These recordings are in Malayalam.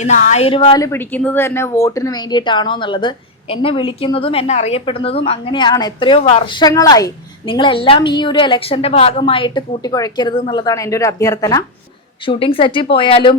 ഈ നായരുവാല് പിടിക്കുന്നത് തന്നെ വോട്ടിന് വേണ്ടിയിട്ടാണോ എന്നുള്ളത്. എന്നെ വിളിക്കുന്നതും എന്നെ അറിയപ്പെടുന്നതും അങ്ങനെയാണ്. എത്രയോ വർഷങ്ങളായി. നിങ്ങളെല്ലാം ഈ ഒരു ഇലക്ഷന്റെ ഭാഗമായിട്ട് കൂട്ടിക്കുഴയ്ക്കരുത് എന്നുള്ളതാണ് എൻ്റെ ഒരു അഭ്യർത്ഥന. ഷൂട്ടിംഗ് സെറ്റിൽ പോയാലും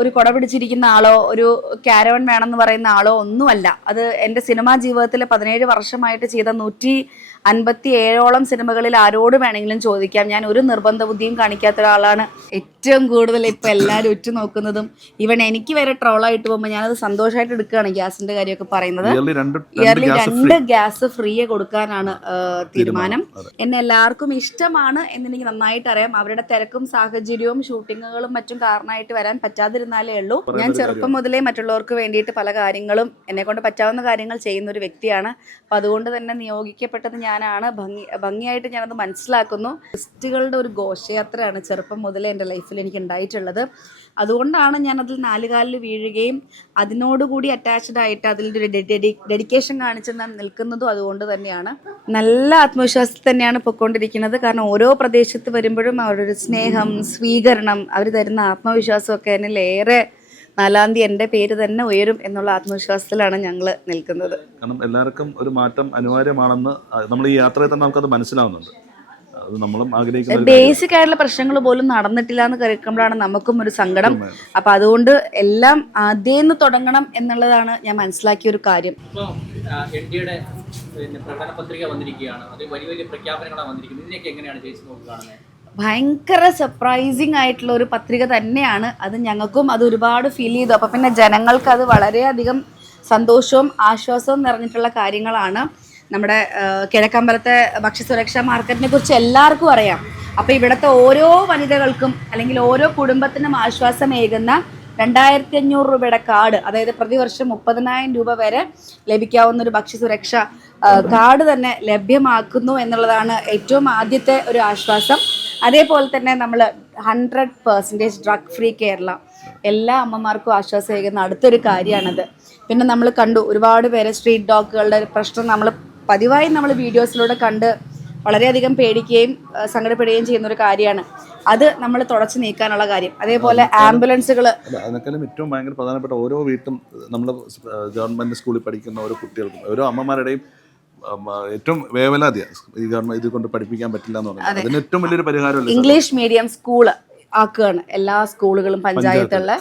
ഒരു കുട പിടിച്ചിരിക്കുന്ന ആളോ ഒരു കാരവൺ വേണമെന്ന് പറയുന്ന ആളോ ഒന്നുമല്ല. അത് എൻ്റെ സിനിമാ ജീവിതത്തിൽ 17 വർഷമായിട്ട് ചെയ്ത 157ഓളം സിനിമകളിൽ ആരോട് വേണമെങ്കിലും ചോദിക്കാം. ഞാൻ ഒരു നിർബന്ധ ബുദ്ധിയും കാണിക്കാത്ത ഒരാളാണ്. ഏറ്റവും കൂടുതൽ ഇപ്പം എല്ലാവരും ഉറ്റുനോക്കുന്നതും ഇവൻ എനിക്ക് വരെ ട്രോളായിട്ട് പോകുമ്പോൾ ഞാനത് സന്തോഷമായിട്ട് എടുക്കുകയാണ്. ഗ്യാസിന്റെ കാര്യമൊക്കെ പറയുന്നത് ഇയർലി 2 ഗ്യാസ് ഫ്രീ കൊടുക്കാനാണ് തീരുമാനം. എന്നെ എല്ലാവർക്കും ഇഷ്ടമാണ് എന്നെനിക്ക് നന്നായിട്ട് അറിയാം. അവരുടെ തിരക്കും സാഹചര്യവും ഷൂട്ടിങ്ങുകളും മറ്റും കാരണമായിട്ട് വരാൻ പറ്റാതിരുന്നാലേ ഉള്ളൂ. ഞാൻ ചെറുപ്പം മുതലേ മറ്റുള്ളവർക്ക് വേണ്ടിയിട്ട് പല കാര്യങ്ങളും എന്നെ കൊണ്ട് പറ്റാവുന്ന കാര്യങ്ങൾ ചെയ്യുന്ന ഒരു വ്യക്തിയാണ്. അപ്പം അതുകൊണ്ട് തന്നെ നിയോഗിക്കപ്പെട്ടത് ഞാനാണ്. ഭംഗിയായിട്ട് ഞാനത് മനസ്സിലാക്കുന്നു. ഗസ്റ്റുകളുടെ ഒരു ഘോഷയാത്രയാണ് ചെറുപ്പം മുതലേ എൻ്റെ ലൈഫിൽ എനിക്ക് ഉണ്ടായിട്ടുള്ളത്. അതുകൊണ്ടാണ് ഞാനതിൽ 4 കാലിൽ വീഴുകയും അതിനോടുകൂടി അറ്റാച്ച്ഡ് ആയിട്ട് അതിലൊരു ഡെഡിക്കേഷൻ കാണിച്ച് ഞാൻ നിൽക്കുന്നതും അതുകൊണ്ട് തന്നെയാണ്. നല്ല ആത്മവിശ്വാസത്തിൽ തന്നെയാണ് പൊയ്ക്കൊണ്ടിരിക്കുന്നത്. കാരണം ഓരോ പ്രദേശത്ത് വരുമ്പോഴും അവരുടെ ഒരു സ്നേഹം, സ്വീകരണം, അവർ തരുന്ന ആത്മവിശ്വാസമൊക്കെ എന്നിൽ ഏറെ 4-ാം തീയതി എൻ്റെ പേര് തന്നെ ഉയരും എന്നുള്ള ആത്മവിശ്വാസത്തിലാണ് ഞങ്ങൾ നിൽക്കുന്നത്. കാരണം എല്ലാവർക്കും ഒരു മാറ്റം അനിവാര്യമാണെന്ന് നമ്മൾ ഈ യാത്രയിൽ തന്നെ നമുക്കത് മനസ്സിലാവുന്നുണ്ട്. അത് നമ്മളും ആഗ്രഹിക്കുന്ന ബേസിക് ആയിട്ടുള്ള പ്രശ്നങ്ങൾ പോലും നടന്നിട്ടില്ല എന്ന് കേൾക്കുമ്പോഴാണ് നമുക്കും ഒരു സങ്കടം. അപ്പൊ അതുകൊണ്ട് എല്ലാം ആദ്യം തുടങ്ങണം എന്നുള്ളതാണ് ഞാൻ മനസ്സിലാക്കിയ ഒരു കാര്യം. പ്രകടന പത്രിക വന്നിരിക്കുകയാണ്. അത് വലിയ വലിയ പ്രഖ്യാപനങ്ങളാണ് വന്നിരിക്കുന്നത്. ഇതിനൊക്കെ എങ്ങനെയാണ് ചേച്ചി നോക്കുകയാണെന്ന്? ഭയങ്കര സർപ്രൈസിങ് ആയിട്ടുള്ള ഒരു പത്രിക തന്നെയാണ് അത്. ഞങ്ങൾക്കും അത് ഒരുപാട് ഫീൽ ചെയ്തു. അപ്പം പിന്നെ ജനങ്ങൾക്ക് അത് വളരെയധികം സന്തോഷവും ആശ്വാസവും നിറഞ്ഞിട്ടുള്ള കാര്യങ്ങളാണ്. നമ്മുടെ കിഴക്കമ്പലത്തെ ഭക്ഷ്യസുരക്ഷാ മാർക്കറ്റിനെ കുറിച്ച് എല്ലാവർക്കും അറിയാം. അപ്പോൾ ഇവിടുത്തെ ഓരോ വനിതകൾക്കും അല്ലെങ്കിൽ ഓരോ കുടുംബത്തിനും ആശ്വാസമേകുന്ന 2500 രൂപയുടെ കാർഡ്, അതായത് പ്രതിവർഷം 30,000 രൂപ വരെ ലഭിക്കാവുന്ന ഒരു ഭക്ഷ്യസുരക്ഷ കാർഡ് തന്നെ ലഭ്യമാക്കുന്നു എന്നുള്ളതാണ് ഏറ്റവും ആദ്യത്തെ ഒരു ആശ്വാസം. അതേപോലെ തന്നെ നമ്മൾ 100% ഡ്രഗ് ഫ്രീ കേരള, എല്ലാ അമ്മമാർക്കും ആശ്വാസമേകുന്ന അടുത്തൊരു കാര്യമാണത്. പിന്നെ നമ്മൾ കണ്ടു ഒരുപാട് പേരെ സ്ട്രീറ്റ് ഡോഗുകളുടെ പ്രശ്നം നമ്മൾ പതിവായി നമ്മൾ വീഡിയോസിലൂടെ കണ്ട് വളരെയധികം പേടിക്കുകയും സങ്കടപ്പെടുകയും ചെയ്യുന്ന ഒരു കാര്യമാണ്. അത് നമ്മൾ തുടച്ചു നീക്കാനുള്ള കാര്യം. അതേപോലെ ആംബുലൻസുകൾ, അതിനേക്കാളും ഏറ്റവും ഭയങ്കര പ്രധാനപ്പെട്ട ഓരോ വീട്ടും നമ്മൾ ഗവൺമെന്റ് സ്കൂളിൽ പഠിക്കുന്ന ഓരോ കുട്ടികൾക്കും ഓരോ അമ്മമാരുടെയും ഏറ്റവും വേവലാതിയാണ് ഈ ഗവൺമെന്റ് ഇത് കൊണ്ട് പഠിപ്പിക്കാൻ പറ്റില്ല എന്ന് പറഞ്ഞാൽ അതിന് ഏറ്റവും വലിയൊരു പരിഹാരമല്ല ഇംഗ്ലീഷ് മീഡിയം സ്കൂൾ ആക്കുകയാണ് എല്ലാ സ്കൂളുകളും പഞ്ചായത്തുള്ള.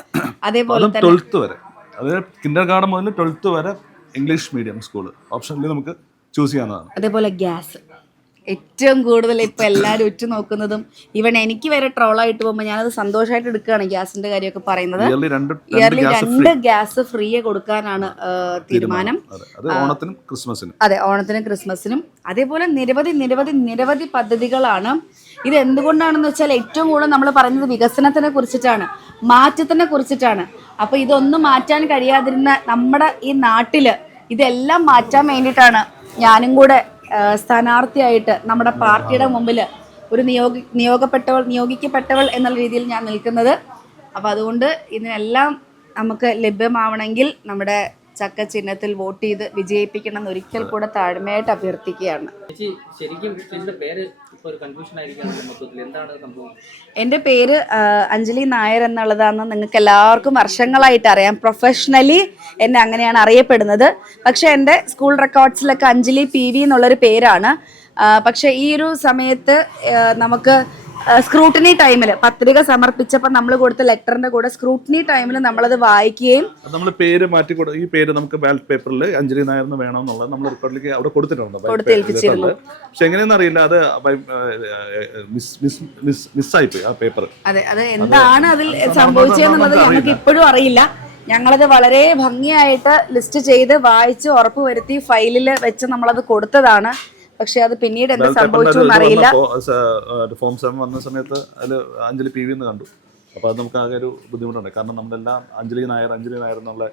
അതേപോലെ 12th വരെ, അതായത് കിൻഡർ ഗാർഡൻ മുതൽ 12th വരെ ഇംഗ്ലീഷ് മീഡിയം സ്കൂൾ ഓപ്ഷനിൽ നമുക്ക് ചൂസ് ചെയ്യാവുന്നതാണ്. അതേപോലെ ഗ്യാസ് ഏറ്റവും കൂടുതൽ ഇപ്പം എല്ലാവരും ഉറ്റുനോക്കുന്നതും ഇവൻ എനിക്ക് വരെ ട്രോളായിട്ട് പോകുമ്പോൾ ഞാനത് സന്തോഷമായിട്ട് എടുക്കുകയാണ്. ഗ്യാസിന്റെ കാര്യമൊക്കെ പറയുന്നത് ഇയർലി 2 ഗ്യാസ് ഫ്രീ കൊടുക്കാനാണ് തീരുമാനം. ഓണത്തിനും ക്രിസ്മസിനും. അതെ, ഓണത്തിനും ക്രിസ്മസിനും. അതേപോലെ നിരവധി പദ്ധതികളാണ്. ഇത് എന്തുകൊണ്ടാണെന്ന് വെച്ചാൽ ഏറ്റവും കൂടുതൽ നമ്മൾ പറയുന്നത് വികസനത്തിനെ കുറിച്ചിട്ടാണ്, മാറ്റത്തിനെ കുറിച്ചിട്ടാണ്. അപ്പോൾ ഇതൊന്നും മാറ്റാൻ കഴിയാതിരുന്ന നമ്മുടെ ഈ നാട്ടിൽ ഇതെല്ലാം മാറ്റാൻ വേണ്ടിയിട്ടാണ് ഞാനും കൂടെ സ്ഥാനാർത്ഥിയായിട്ട് നമ്മുടെ പാർട്ടിയുടെ മുമ്പിൽ ഒരു നിയോഗിക്കപ്പെട്ടവൾ എന്നുള്ള രീതിയിൽ ഞാൻ നിൽക്കുന്നത്. അപ്പോൾ അതുകൊണ്ട് ഇതിനെല്ലാം നമുക്ക് ലഭ്യമാവണമെങ്കിൽ നമ്മുടെ ചക്ക ചിഹ്നത്തിൽ വോട്ട് ചെയ്ത് വിജയിപ്പിക്കണം എന്ന് ഒരിക്കൽ കൂടെ താഴ്മയായിട്ട് അഭ്യർത്ഥിക്കുകയാണ്. എൻ്റെ പേര് അഞ്ജലി നായർ എന്നുള്ളതാണെന്ന് നിങ്ങൾക്ക് എല്ലാവർക്കും വർഷങ്ങളായിട്ട് അറിയാം. പ്രൊഫഷണലി എന്നെ അങ്ങനെയാണ് അറിയപ്പെടുന്നത്. പക്ഷെ എൻ്റെ സ്കൂൾ റെക്കോർഡ്സിലൊക്കെ അഞ്ജലി PV എന്നുള്ളൊരു പേരാണ്. പക്ഷെ ഈ ഒരു സമയത്ത് നമുക്ക് സ്ക്രൂട്ടിനി ടൈമിൽ പത്രിക സമർപ്പിച്ചപ്പോൾ നമ്മൾ കൊടുത്ത ലെറ്ററിന്റെ കൂടെ സ്ക്രൂട്ടിനി ടൈമിൽ നമ്മളത് വായിക്കുകയും നമ്മൾ പേര് മാറ്റി ഈ പേര് നമുക്ക് ബാലറ്റ് പേപ്പറിൽ അഞ്ജലി നായർ വേണമെന്നുള്ളത് നമ്മൾ റെക്കോർഡിലേക്ക് അവിടെ കൊടുത്തിട്ടുണ്ട്. പക്ഷെ എങ്ങനെയാണെന്ന് അറിയില്ല, അത് മിസ്സായിപ്പോയി ആ പേപ്പർ. അതെ, അത് എന്താണ് അതിൽ സംഭവിച്ചതെന്നുള്ളത് ഞങ്ങൾക്ക് ഇപ്പോഴും അറിയില്ല. ഞങ്ങളത് വളരെ ഭംഗിയായിട്ട് ലിസ്റ്റ് ചെയ്ത് വായിച്ച് ഉറപ്പ് വരുത്തി ഫയലിൽ വെച്ച് നമ്മളത് കൊടുത്തതാണ്. പക്ഷെ അത് പിന്നീട് എന്താ സംഭവിച്ചു എന്നറിയില്ല. ഫോം 7 വന്ന സമയത്ത് അതിൽ അഞ്ജലി PV എന്ന് കണ്ടു. അപ്പൊ അത് നമുക്ക് ആകെ ഒരു ബുദ്ധിമുട്ടുണ്ട്. കാരണം നമ്മളെല്ലാം അഞ്ജലി നായർ എന്നുള്ള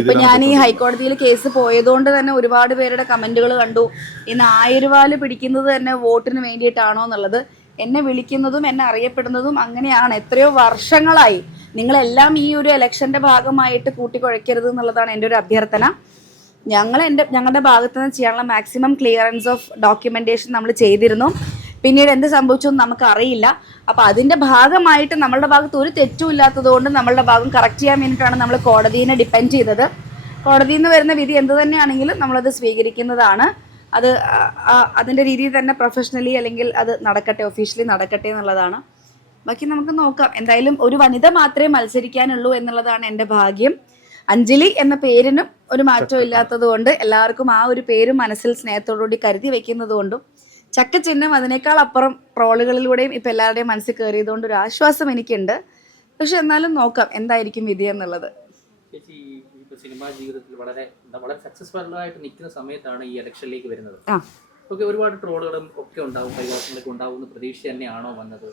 ഇപ്പൊ ഞാൻ ഈ ഹൈക്കോടതിയിൽ കേസ് പോയതുകൊണ്ട് തന്നെ ഒരുപാട് പേരുടെ കമന്റുകൾ കണ്ടു. ഈ നായരുവാല് പിടിക്കുന്നത് തന്നെ വോട്ടിന് വേണ്ടിയിട്ടാണോ എന്നുള്ളത്. എന്നെ വിളിക്കുന്നതും എന്നെ അറിയപ്പെടുന്നതും അങ്ങനെയാണ്. എത്രയോ വർഷങ്ങളായി. നിങ്ങളെല്ലാം ഈ ഒരു ഇലക്ഷന്റെ ഭാഗമായിട്ട് കൂട്ടിക്കുഴയ്ക്കരുത് എന്നുള്ളതാണ് എൻ്റെ ഒരു അഭ്യർത്ഥന. ഞങ്ങളുടെ ഭാഗത്ത് നിന്ന് ചെയ്യാനുള്ള മാക്സിമം ക്ലിയറൻസ് ഓഫ് ഡോക്യുമെന്റേഷൻ നമ്മൾ ചെയ്തിരുന്നു. പിന്നീട് എന്ത് സംഭവിച്ചു എന്ന് നമുക്ക് അറിയില്ല. അപ്പോൾ അതിൻ്റെ ഭാഗമായിട്ട് നമ്മളുടെ ഭാഗത്ത് ഒരു തെറ്റും ഇല്ലാത്തത് കൊണ്ട് നമ്മളുടെ ഭാഗം കറക്റ്റ് ചെയ്യാൻ വേണ്ടിയിട്ടാണ് നമ്മൾ കോടതിയെ ഡിപ്പെൻഡ് ചെയ്തത്. കോടതിയിൽ നിന്ന് വരുന്ന വിധി എന്ത് തന്നെയാണെങ്കിലും നമ്മളത് സ്വീകരിക്കുന്നതാണ്. അത് അതിൻ്റെ രീതിയിൽ തന്നെ പ്രൊഫഷണലി അല്ലെങ്കിൽ അത് നടക്കട്ടെ, ഒഫീഷ്യലി നടക്കട്ടെ എന്നുള്ളതാണ്. ബാക്കി നമുക്ക് നോക്കാം. എന്തായാലും ഒരു വനിത മാത്രമേ മത്സരിക്കാനുള്ളൂ എന്നുള്ളതാണ് എൻ്റെ ഭാഗ്യം. അഞ്ജലി എന്ന പേരിനും ഒരു മാറ്റവും ഇല്ലാത്തത് കൊണ്ട് എല്ലാവർക്കും ആ ഒരു പേരും മനസ്സിൽ സ്നേഹത്തോടുകൂടി കരുതി വെക്കുന്നത് കൊണ്ടും ചക്ക ചിഹ്നം അതിനേക്കാൾ അപ്പുറം ട്രോളുകളിലൂടെയും ഇപ്പം എല്ലാവരുടെയും മനസ്സിൽ കയറിയതുകൊണ്ട് ഒരു ആശ്വാസം എനിക്കുണ്ട്. പക്ഷെ എന്നാലും നോക്കാം എന്തായിരിക്കും വിധി എന്നുള്ളത്. ചേച്ചി ഇപ്പോൾ സിനിമാ ജീവിതത്തിൽ വളരെ സക്സസ്ഫുൾ ആയിട്ട് നിൽക്കുന്ന സമയത്താണ് ഈ ഇലക്ഷനിലേക്ക് വരുന്നത്. ഓക്കെ, ഒരുപാട് ട്രോളുകളും ഒക്കെ ഉണ്ടാവും, പരിഹാസങ്ങളൊക്കെ ഉണ്ടാവും എന്ന് പ്രതീക്ഷ തന്നെയാണോ വന്നത്?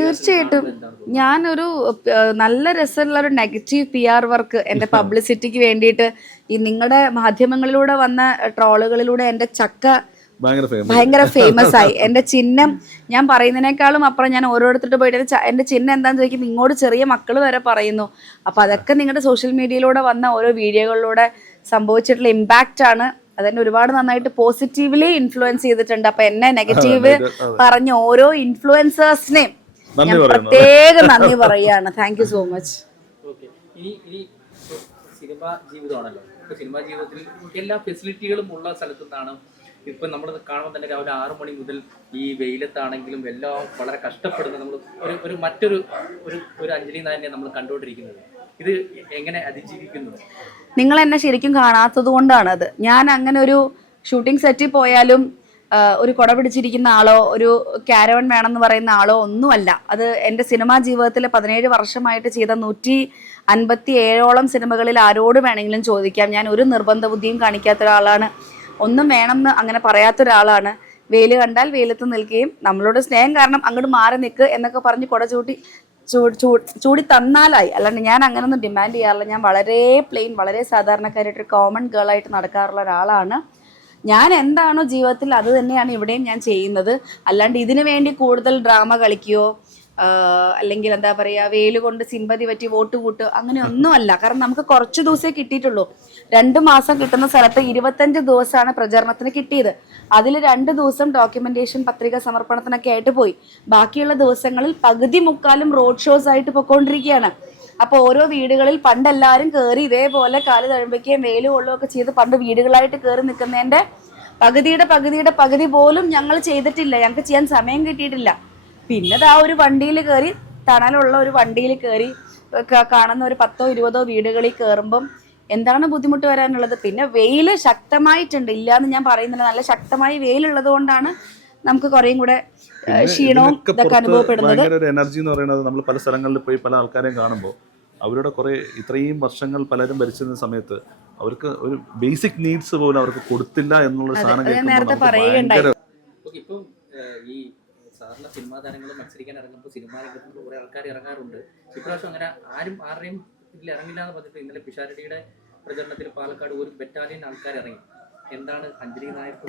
തീർച്ചയായിട്ടും ഞാനൊരു നല്ല രസമുള്ള ഒരു നെഗറ്റീവ് PR വർക്ക് എൻ്റെ പബ്ലിസിറ്റിക്ക് വേണ്ടിയിട്ട് ഈ നിങ്ങളുടെ മാധ്യമങ്ങളിലൂടെ വന്ന ട്രോളുകളിലൂടെ എൻ്റെ ചക്ക ഭയങ്കര ഫേമസ് ആയി. എൻ്റെ ചിഹ്നം ഞാൻ പറയുന്നതിനേക്കാളും അപ്പുറം ഞാൻ ഓരോരുത്തരുടെ പോയിട്ട് എൻ്റെ ചിഹ്നം എന്താണെന്ന് ചോദിക്കുമ്പോൾ ഇങ്ങോട്ട് ചെറിയ മക്കൾ വരെ പറയുന്നു. അപ്പോൾ അതൊക്കെ നിങ്ങളുടെ സോഷ്യൽ മീഡിയയിലൂടെ വന്ന ഓരോ വീഡിയോകളിലൂടെ സംഭവിച്ചിട്ടുള്ള ഇമ്പാക്റ്റ് ആണ്. അതെന്നെ ഒരുപാട് നന്നായിട്ട് പോസിറ്റീവ്ലി ഇൻഫ്ലുവൻസ് ചെയ്തിട്ടുണ്ട്. അപ്പൊ എന്നെ നെഗറ്റീവ് പറഞ്ഞ ഓരോ ഇൻഫ്ലുവൻസേഴ്സിനെയും ഞാൻ പ്രത്യേകം നന്ദി പറയുകയാണ്. Thank you so much. ഇനി സിനിമാ ജീവിതമാണല്ലോ. ഇപ്പൊ സിനിമാ ജീവിതത്തിൽ എല്ലാ ഫെസിലിറ്റികളും ഉള്ള സ്ഥലത്തു നിന്നാണ് ഇപ്പൊ നമ്മൾ കാണുമ്പോൾ തന്നെ രാവിലെ 6 മണി മുതൽ ഈ വെയിലത്താണെങ്കിലും എല്ലാം വളരെ കഷ്ടപ്പെടുന്ന നമ്മൾ മറ്റൊരു അഞ്ജലി നായനെ നമ്മൾ കണ്ടുകൊണ്ടിരിക്കുന്നത്. ഇത് എങ്ങനെ അതിജീവിക്കുന്നു? നിങ്ങൾ എന്നെ ശരിക്കും കാണാത്തത് കൊണ്ടാണത്. ഞാൻ അങ്ങനെ ഒരു ഷൂട്ടിംഗ് സെറ്റിൽ പോയാലും ഒരു കുട പിടിച്ചിരിക്കുന്ന ആളോ ഒരു ക്യാരവൺ വേണമെന്ന് പറയുന്ന ആളോ ഒന്നുമല്ല. അത് എൻ്റെ സിനിമാ ജീവിതത്തിൽ 17 വർഷമായിട്ട് ചെയ്ത 157ഓളം സിനിമകളിൽ ആരോട് വേണമെങ്കിലും ചോദിക്കാം. ഞാൻ ഒരു നിർബന്ധ ബുദ്ധിയും കാണിക്കാത്ത ഒരാളാണ്. ഒന്നും വേണമെന്ന് അങ്ങനെ പറയാത്ത ഒരാളാണ്. വെയിൽ കണ്ടാൽ വെയിലത്ത് നിൽക്കുകയും നമ്മളോട് സ്നേഹം കാരണം അങ്ങോട്ട് മാറി നിൽക്ക് എന്നൊക്കെ പറഞ്ഞ് കുട ചൂടി തന്നാലായി. അല്ലാണ്ട് ഞാൻ അങ്ങനൊന്നും ഡിമാൻഡ് ചെയ്യാറില്ല. ഞാൻ വളരെ പ്ലെയിൻ, വളരെ സാധാരണക്കാരായിട്ടൊരു കോമൺ ഗേളായിട്ട് നടക്കാറുള്ള ഒരാളാണ്. ഞാൻ എന്താണോ ജീവിതത്തിൽ അത് തന്നെയാണ് ഇവിടെയും ഞാൻ ചെയ്യുന്നത്. അല്ലാണ്ട് ഇതിനു വേണ്ടി കൂടുതൽ ഡ്രാമ കളിക്കുകയോ അല്ലെങ്കിൽ എന്താ പറയുക വെയിൽ കൊണ്ട് സിമ്പതി പറ്റി വോട്ട് കൂട്ടുക അങ്ങനെ ഒന്നുമല്ല. കാരണം നമുക്ക് കുറച്ച് ദിവസമേ കിട്ടിയിട്ടുള്ളൂ. 2 മാസം കിട്ടുന്ന സ്ഥലത്ത് 25 ദിവസമാണ് പ്രചരണത്തിന് കിട്ടിയത്. അതിൽ 2 ദിവസം ഡോക്യുമെന്റേഷൻ പത്രിക സമർപ്പണത്തിനൊക്കെ ആയിട്ട് പോയി. ബാക്കിയുള്ള ദിവസങ്ങളിൽ പകുതി മുക്കാലും റോഡ് ഷോസ് ആയിട്ട് പൊയ്ക്കൊണ്ടിരിക്കുകയാണ്. അപ്പോൾ ഓരോ വീടുകളിൽ പണ്ടെല്ലാവരും കയറി ഇതേപോലെ കാല് തഴുമ്പയ്ക്കുകയും വെയിൽ കൊള്ളുകയൊക്കെ ചെയ്ത് പണ്ട് വീടുകളായിട്ട് കയറി നിൽക്കുന്നതിൻ്റെ പകുതി പോലും ഞങ്ങൾ ചെയ്തിട്ടില്ല. ഞങ്ങൾക്ക് ചെയ്യാൻ സമയം കിട്ടിയിട്ടില്ല. പിന്നെ ആ ഒരു വണ്ടിയിൽ കയറി, തണലുള്ള ഒരു വണ്ടിയിൽ കയറി കാണുന്ന ഒരു 10ഓ 20ഓ വീടുകളിൽ കയറുമ്പം എന്താണ് ബുദ്ധിമുട്ട് വരാനുള്ളത്? പിന്നെ വെയിൽ ശക്തമായിട്ടുണ്ട്, ഇല്ലാന്ന് ഞാൻ പറയുന്നില്ല. നല്ല ശക്തമായി വെയിലുള്ളത് കൊണ്ടാണ് നമുക്ക് കുറേയും കൂടെ ക്ഷീണവും ഇതൊക്കെ അനുഭവപ്പെടുന്നത്. എനർജി എന്ന് പറയുന്നത് നമ്മൾ പല സ്ഥലങ്ങളിൽ പോയി പല ആൾക്കാരെയും കാണുമ്പോൾ അവരുടെ കുറേ ഇത്രയും വർഷങ്ങൾ പലരും ഭരിച്ചിരുന്ന സമയത്ത് അവർക്ക് ഒരു ബേസിക് നീഡ്സ് പോലും അവർക്ക് കൊടുത്തില്ല എന്നുള്ള സാധനം നേരത്തെ പറയുകയുണ്ടായി. ഇപ്പം ഈ സാധാരണ സിനിമാ താരങ്ങൾ മത്സരിക്കാൻ ഇറങ്ങുമ്പോൾ സിനിമാ രംഗത്ത് കുറെ ആൾക്കാർ ഇറങ്ങാറുണ്ട്. ഇപ്രാവശ്യം അങ്ങനെ ആരെയും ഇതിൽ ഇറങ്ങില്ല എന്ന് പറഞ്ഞിട്ട് ഇന്നലെ പിഷാരടിയുടെ പ്രചരണത്തിൽ പാലക്കാട് ഒരു ബറ്റാലിയൻ ആൾക്കാർ ഇറങ്ങി. എന്താണ് അഞ്ജലി നായർക്ക്?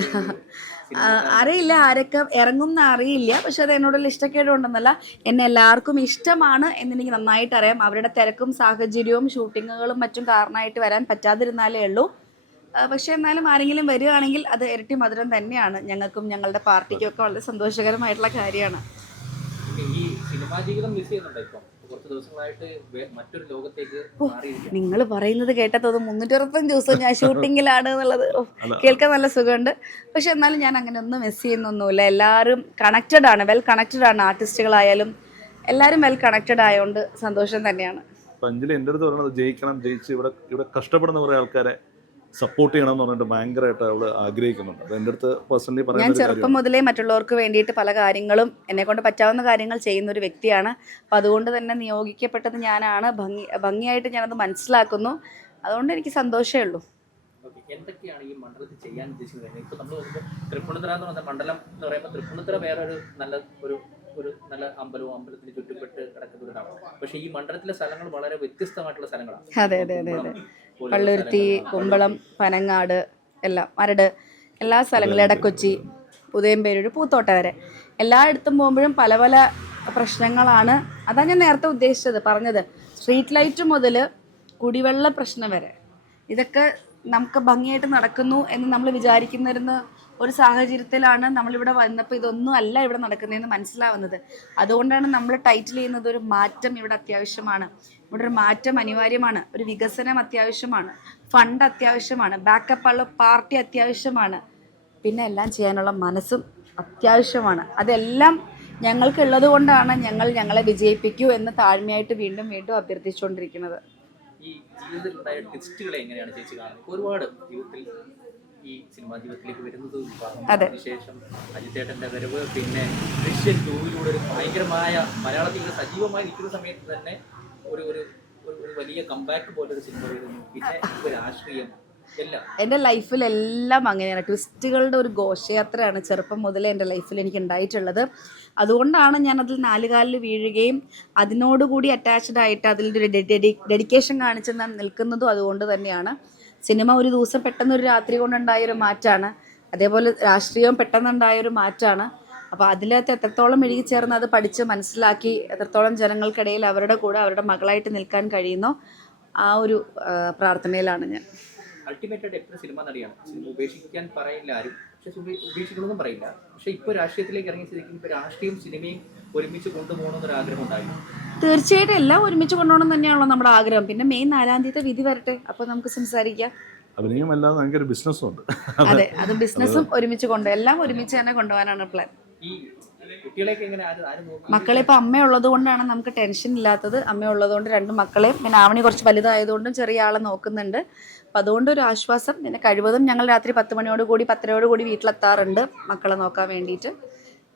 അറിയില്ല ആരൊക്കെ ഇറങ്ങുമെന്ന് അറിയില്ല. പക്ഷെ അത് എന്നോടുള്ള ഇഷ്ടക്കേട് ഉണ്ടെന്നല്ല, എന്നെ എല്ലാവർക്കും ഇഷ്ടമാണ് എന്നെനിക്ക് നന്നായിട്ട് അറിയാം. അവരുടെ തിരക്കും സാഹചര്യവും ഷൂട്ടിങ്ങുകളും മറ്റും കാരണമായിട്ട് വരാൻ പറ്റാതിരുന്നാലേ ഉള്ളൂ. പക്ഷെ എന്നാലും ആരെങ്കിലും വരികയാണെങ്കിൽ അത് ഇരട്ടി മധുരം തന്നെയാണ്. ഞങ്ങൾക്കും ഞങ്ങളുടെ പാർട്ടിക്കും ഒക്കെ വളരെ സന്തോഷകരമായിട്ടുള്ള കാര്യമാണ്. ഈ സിനിമാ ജീവിതം മിസ് ചെയ്യുന്നുണ്ടോ? ഇപ്പം കുറച്ച് ദിവസങ്ങളായിട്ട് മറ്റൊരു ലോകത്തേക്ക് നിങ്ങൾ പറയുന്നത് കേട്ടത് 365 ദിവസം ഞാൻ ഷൂട്ടിങ്ങിലാണ് എന്നുള്ളത് കേൾക്കാൻ നല്ല സുഖമുണ്ട്. പക്ഷെ എന്നാലും ഞാൻ അങ്ങനെ ഒന്നും മിസ് ചെയ്യുന്നൊന്നുമില്ല. എല്ലാവരും കണക്റ്റഡ് ആണ്, വെൽ കണക്റ്റഡ് ആണ്. ആർട്ടിസ്റ്റുകളായാലും എല്ലാവരും വെൽ കണക്റ്റഡ് ആയതുകൊണ്ട് സന്തോഷം തന്നെയാണ്. അഞ്ജലി എൻ്റെ അടുത്ത് പറയുന്നത് ജയിക്കണം, ജയിച്ച് ഇവിടെ കഷ്ടപ്പെടുന്ന കുറേ ആൾക്കാരെ സപ്പോർട്ട് ചെയ്യണം എന്ന് പറഞ്ഞിട്ട് ഭയങ്കരമായിട്ട് അവൾ ആഗ്രഹിക്കുന്നുണ്ട്. അത് എൻ്റെ അടുത്ത് പേഴ്സണലി പറയുന്നത്. ഞാൻ ചെറുപ്പം മുതലേ മറ്റുള്ളവർക്ക് വേണ്ടിയിട്ട് പല കാര്യങ്ങളും എന്നെക്കൊണ്ട് പറ്റാവുന്ന കാര്യങ്ങൾ ചെയ്യുന്ന ഒരു വ്യക്തിയാണ്. അപ്പം അതുകൊണ്ട് തന്നെ നിയോഗിക്കപ്പെട്ടത് ഞാനാണ്. ഭംഗിയായിട്ട് ഞാനത് മനസ്സിലാക്കുന്നു. അതുകൊണ്ട് എനിക്ക് സന്തോഷമേ ഉള്ളൂ. എന്തൊക്കെയാണ് ഈ മണ്ഡലത്തിൽ ചെയ്യാൻ ഉദ്ദേശിക്കുന്നത്? ഇപ്പൊ നമ്മൾ തൃപ്പൂണിത്തുറ എന്ന് പറഞ്ഞ മണ്ഡലം എന്ന് പറയുമ്പോൾ തൃപ്പൂണിത്തുറ വേറൊരു ഒരു നല്ല അമ്പലത്തിന് ചുറ്റുപെട്ട് കിടക്കുന്ന ഒരു ഇതാണ്. പക്ഷെ ഈ മണ്ഡലത്തിലെ സ്ഥലങ്ങൾ വളരെ വ്യത്യസ്തമായിട്ടുള്ള സ്ഥലങ്ങളാണ്. അതെ. പള്ളുരുത്തി, കുമ്പളം, പനങ്ങാട്, എല്ലാം മരട്, എല്ലാ സ്ഥലങ്ങളും, എടക്കൊച്ചി, ഉദയംപേരൂർ, പൂത്തോട്ട വരെ എല്ലായിടത്തും പോകുമ്പോഴും പല പല പ്രശ്നങ്ങളാണ്. അതാണ് ഞാൻ നേരത്തെ ഉദ്ദേശിച്ചത് പറഞ്ഞത്. സ്ട്രീറ്റ് ലൈറ്റ് മുതൽ കുടിവെള്ള പ്രശ്നം വരെ ഇതൊക്കെ നമുക്ക് ഭംഗിയായിട്ട് നടക്കുന്നു എന്ന് നമ്മൾ വിചാരിക്കുന്നതിന് ഒരു സാഹചര്യത്തിലാണ് നമ്മളിവിടെ വന്നപ്പോൾ ഇതൊന്നും അല്ല ഇവിടെ നടക്കുന്നതെന്ന് മനസ്സിലാവുന്നത്. അതുകൊണ്ടാണ് നമ്മൾ ടൈറ്റിൽ ചെയ്യുന്നത് ഒരു മാറ്റം ഇവിടെ അത്യാവശ്യമാണ്, ഇവിടെ ഒരു മാറ്റം അനിവാര്യമാണ്, ഒരു വികസനം അത്യാവശ്യമാണ്, ഫണ്ട് അത്യാവശ്യമാണ്, ബാക്കപ്പുള്ള പാർട്ടി അത്യാവശ്യമാണ്, പിന്നെ എല്ലാം ചെയ്യാനുള്ള മനസ്സും അത്യാവശ്യമാണ്. അതെല്ലാം ഞങ്ങൾക്കുള്ളത് കൊണ്ടാണ് ഞങ്ങളെ വിജയിപ്പിക്കൂ എന്ന് താഴ്മയായിട്ട് വീണ്ടും വീണ്ടും അഭ്യർത്ഥിച്ചുകൊണ്ടിരിക്കുന്നത്. ഈ ജീവിതത്തിലുണ്ടായ ടെസ്റ്റുകളെ എങ്ങനെയാണ് ചേച്ചി കാണുന്നത്? ഒരുപാട് ജീവിതത്തിൽ ഈ സിനിമാ ജീവിതത്തിലേക്ക് വരുന്നത് അതിനുശേഷം അജിത്തേട്ടന്റെ വരവ്, പിന്നെ ദൃശ്യം 2 ഒരു ഭയങ്കരമായ മലയാളത്തിൽ സജീവമായി നിൽക്കുന്ന സമയത്ത് തന്നെ ഒരു ഒരു ഒരു വലിയ കംബാക്ക് പോലെ ഒരു സിനിമ വരുന്നു, പിന്നെ ഇപ്പൊ രാഷ്ട്രീയം എല്ലാം. എൻ്റെ ലൈഫിലെല്ലാം അങ്ങനെയാണ്, ട്വിസ്റ്റുകളുടെ ഒരു ഘോഷയാത്രയാണ് ചെറുപ്പം മുതലേ എൻ്റെ ലൈഫിൽ എനിക്ക് ഉണ്ടായിട്ടുള്ളത്. അതുകൊണ്ടാണ് ഞാനതിൽ 4 കാലിൽ വീഴുകയും അതിനോടുകൂടി അറ്റാച്ച്ഡ് ആയിട്ട് അതിലൊരു ഡെഡിക്കേഷൻ കാണിച്ച് ഞാൻ നിൽക്കുന്നതും അതുകൊണ്ട് തന്നെയാണ്. സിനിമ ഒരു ദിവസം പെട്ടെന്നൊരു രാത്രി കൊണ്ടുണ്ടായൊരു മാറ്റമാണ്, അതേപോലെ രാഷ്ട്രീയവും പെട്ടെന്നുണ്ടായൊരു മാറ്റമാണ്. അപ്പോൾ അതിലകത്ത് എത്രത്തോളം ഇഴുകി ചേർന്ന് അത് പഠിച്ച് മനസ്സിലാക്കി എത്രത്തോളം ജനങ്ങൾക്കിടയിൽ അവരുടെ കൂടെ അവരുടെ മകളായിട്ട് നിൽക്കാൻ കഴിയുന്നോ ആ ഒരു പ്രാർത്ഥനയിലാണ് ഞാൻ. അൾട്ടിമേറ്റായിട്ട് എപ്പോഴും സിനിമ നടിയാണ്, സിനിമ ഉപേക്ഷിക്കാൻ പറയില്ല ആരും, പക്ഷെ ഉപേക്ഷിക്കണമെന്നും പറയില്ല. പക്ഷെ ഇപ്പോൾ രാഷ്ട്രീയത്തിലേക്ക് ഇറങ്ങിയ സ്ഥിതിക്ക് ഇപ്പോൾ രാഷ്ട്രീയവും സിനിമയും ഒരുമിച്ച് കൊണ്ടുപോകണമെന്നൊരു ആഗ്രഹം ഉണ്ടായിരുന്നു. തീർച്ചയായിട്ടും എല്ലാം ഒരുമിച്ച് കൊണ്ടുപോകണം തന്നെയാണല്ലോ നമ്മുടെ ആഗ്രഹം. പിന്നെ മെയ് 4-ാം തീയതി വിധി വരട്ടെ, അപ്പോൾ നമുക്ക് സംസാരിക്കാം. അഭിനയം അല്ലാതെ ഭയങ്കര ബിസിനസ്സും ഉണ്ട്. അതെ, അത് ബിസിനസ്സും ഒരുമിച്ച് എല്ലാം ഒരുമിച്ച് തന്നെ കൊണ്ടുപോകാനാണ് പ്ലാൻ. ഈ കുട്ടികളെയൊക്കെ എങ്ങനെ ആരും നോക്കും? മക്കളെ ഇപ്പം അമ്മയുള്ളത് കൊണ്ടാണ് നമുക്ക് ടെൻഷൻ ഇല്ലാത്തത്. അമ്മയുള്ളത് കൊണ്ട് 2 മക്കളെയും, പിന്നെ ആവണി കുറച്ച് വലുതായതുകൊണ്ടും ചെറിയ ആളെ നോക്കുന്നുണ്ട്. അപ്പം അതുകൊണ്ട് ഒരു ആശ്വാസം. പിന്നെ കഴിവതും ഞങ്ങൾ രാത്രി 10 മണിയോട് കൂടി 10:30 വീട്ടിലെത്താറുണ്ട് മക്കളെ നോക്കാൻ വേണ്ടിയിട്ട്.